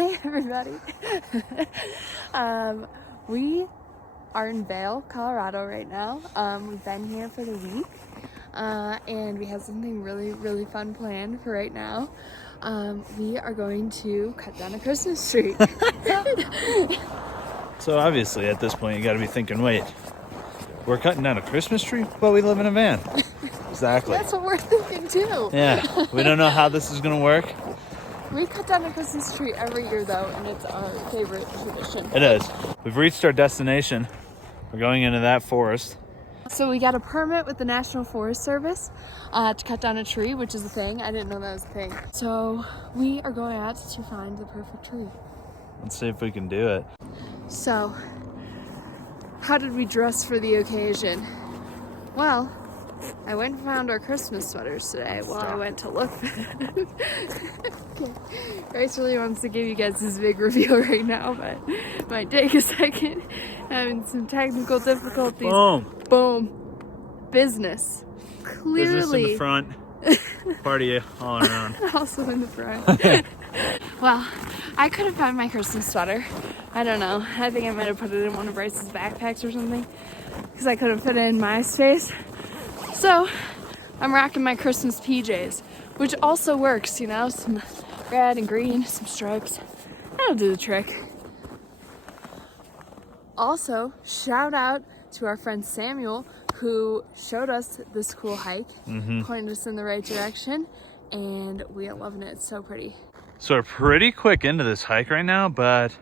Hi, everybody. We are in Vail, Colorado right now. We've been here for the week, and we have something really, really fun planned for right now. We are going to cut down a Christmas tree. So obviously at this point you got to be thinking, wait, we're cutting down a Christmas tree? Well, we live in a van. Exactly. That's what we're thinking too. Yeah, we don't know how this is going to work. We cut down a Christmas tree every year though, and it's our favorite tradition. It is. We've reached our destination. We're going into that forest. So we got a permit with the National Forest Service to cut down a tree, which is a thing. I didn't know that was a thing. So we are going out to find the perfect tree. Let's see if we can do it. So, how did we dress for the occasion? Well, I went and found our Christmas sweaters today while I went to look for them. Okay. Bryce really wants to give you guys this big reveal right now, but it might take a second. Having some technical difficulties. Boom. Business. Clearly. Business in the front. Party all around. Also in the front. Well, I couldn't find my Christmas sweater. I don't know. I think I might have put it in one of Bryce's backpacks or something because I couldn't fit it in my space. So I'm rocking my Christmas PJs, which also works, you know, some red and green, some stripes. That'll do the trick. Also, shout out to our friend Samuel, who showed us this cool hike, pointed us in the right direction, and we are loving it. It's so pretty. So we're pretty quick into this hike right now, but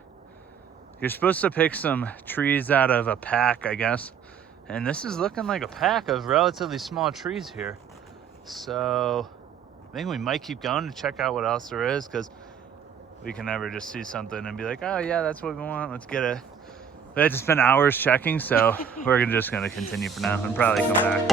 you're supposed to pick some trees out of a pack, I guess. And this is looking like a pack of relatively small trees here. So I think we might keep going to check out what else there is, because we can never just see something and be like, oh yeah, that's what we want, let's get it. We had to spend hours checking, so we're just gonna continue for now and probably come back.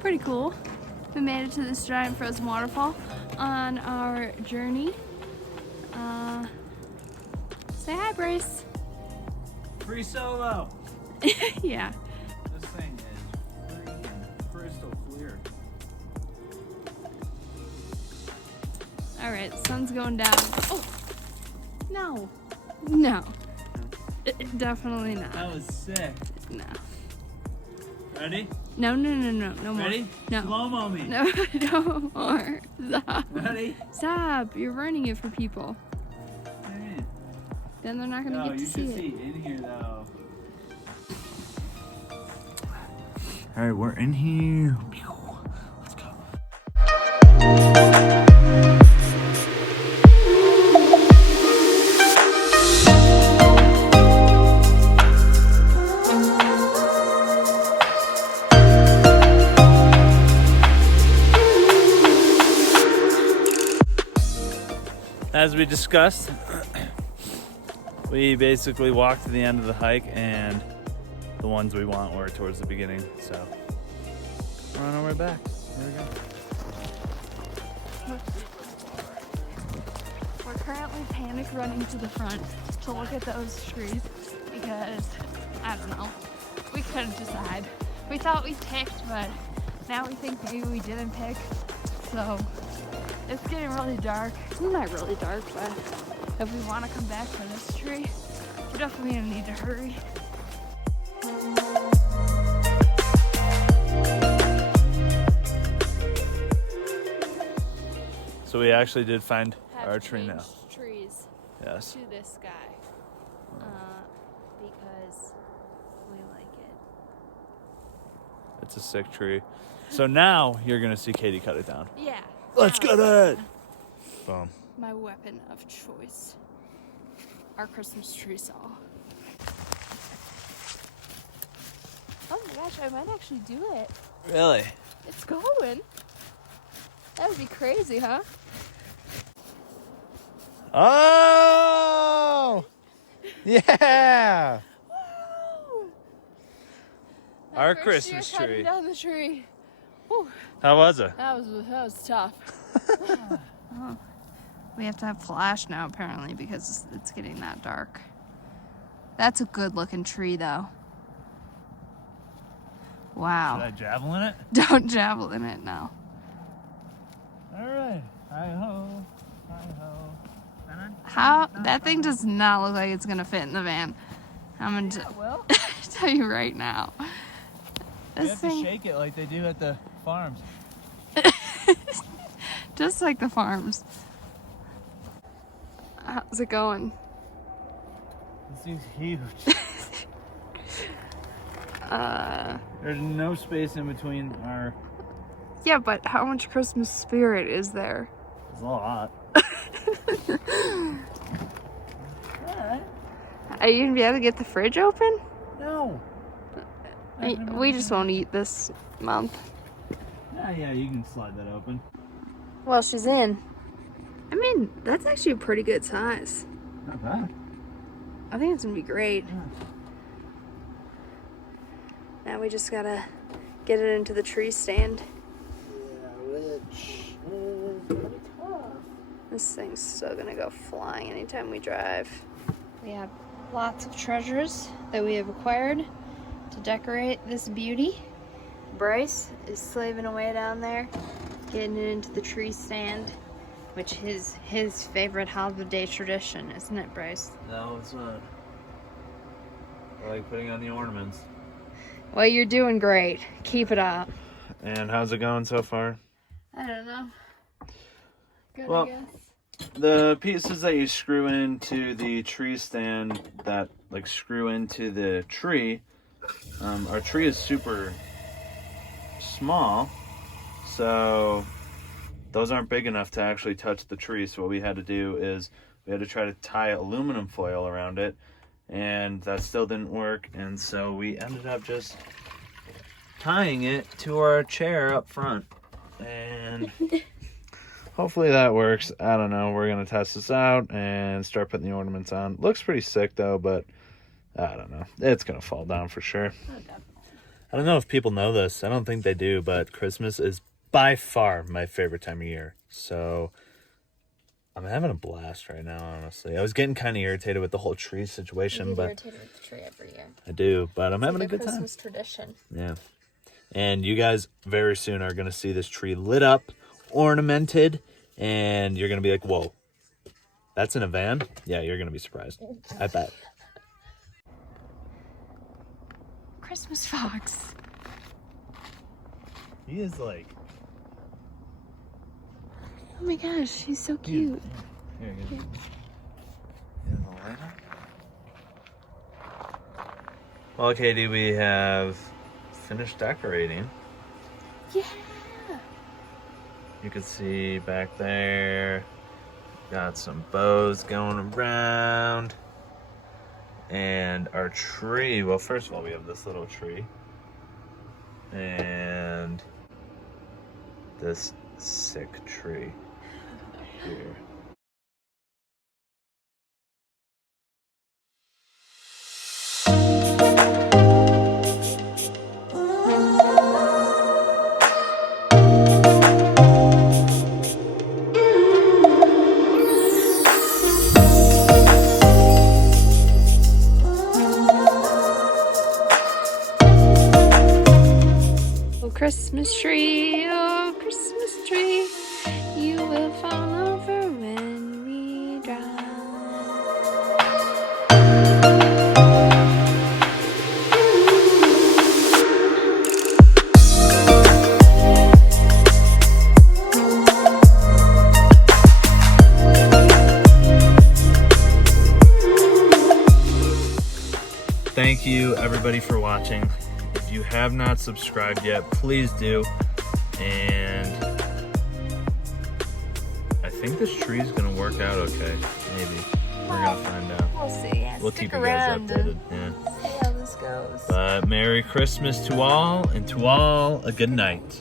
Pretty cool. We made it to this giant frozen waterfall on our journey. Say hi, Bryce. Free solo. Yeah. This thing is freaking crystal clear. All right, sun's going down. Oh, no, no, definitely not. That was sick. No. Ready? No more. Ready? No. Slow-mo me. No, no more. Stop. Ready? Stop. You're ruining it for people. Then they're not going to get to see it. You should see in here, though. All right, we're in here. Let's go. As we discussed, we basically walked to the end of the hike, and the ones we want were towards the beginning, so we're on our way back. Here we go. We're currently panic running to the front to look at those trees because, I don't know, we couldn't decide. We thought we picked, but now we think maybe we didn't pick, so it's getting really dark. It's not really dark, but if we want to come back for this tree, we're definitely going to need to hurry. So we actually did find our tree now. Trees Yes. to this guy because we like it. It's a sick tree. So now you're going to see Katie cut it down. Yeah. Let's get it! Boom. My weapon of choice. Our Christmas tree saw. Oh my gosh, I might actually do it. Really? It's going. That would be crazy, huh? Oh! Yeah! Woo! Our First Christmas year cutting tree. down the tree. Whew. How was it? That was tough. Oh, we have to have flash now apparently because it's getting that dark. That's a good looking tree though. Wow. Should I javelin it? Don't javelin it now. All right. Hi-ho. Hi-ho. How that thing does not look like it's gonna fit in the van. I'm gonna Well, tell you right now. you This have thing, to shake it like they do at the farms. just like the farms. How's it going? This thing's huge. Uh, There's no space in between our... yeah, but how much Christmas spirit is there? It's a lot. Alright. Are you gonna be able to get the fridge open? No. We just won't eat this month. Yeah, you can slide that open. Well, she's in. I mean, that's actually a pretty good size. Not bad. I think it's gonna be great. Yeah. Now we just gotta get it into the tree stand. Yeah, which is pretty tough. This thing's still gonna go flying anytime we drive. We have lots of treasures that we have acquired to decorate this beauty. Bryce is slaving away down there, getting it into the tree stand, which is his favorite holiday tradition, isn't it, Bryce? No, it's not. I like putting on the ornaments. Well, you're doing great. Keep it up. And how's it going so far? I don't know. Good, Well, I guess. The pieces that you screw into the tree stand that like screw into the tree, our tree is super small, so those aren't big enough to actually touch the tree. So what we had to do is we had to try to tie aluminum foil around it, and that still didn't work, and so we ended up just tying it to our chair up front, and hopefully that works. I don't know. We're gonna test this out and start putting the ornaments on. Looks pretty sick though, but I don't know. It's gonna fall down for sure. I don't know if people know this. I don't think they do, but Christmas is by far my favorite time of year. So I'm having a blast right now, honestly. I was getting kind of irritated with the whole tree situation, but irritated with the tree every year. I do, but I'm having a good time. Christmas tradition. Yeah. And you guys very soon are going to see this tree lit up, ornamented, and you're going to be like, whoa, that's in a van? Yeah, you're going to be surprised. I bet. Christmas fox. He is like... Oh my gosh, he's so cute. Here you go. Well, Katie, we have finished decorating. Yeah. You can see back there, got some bows going around. And our tree, well, first of all, we have this little tree. And this sick tree here. Christmas tree, oh Christmas tree, you will fall over when we drive. Thank you everybody for watching. If you have not subscribed yet, please do. And I think this tree is gonna work out okay. Maybe. We're gonna find out. We'll see. Yeah, We'll keep you guys updated. Yeah. See how this goes. But Merry Christmas to all, and to all a good night.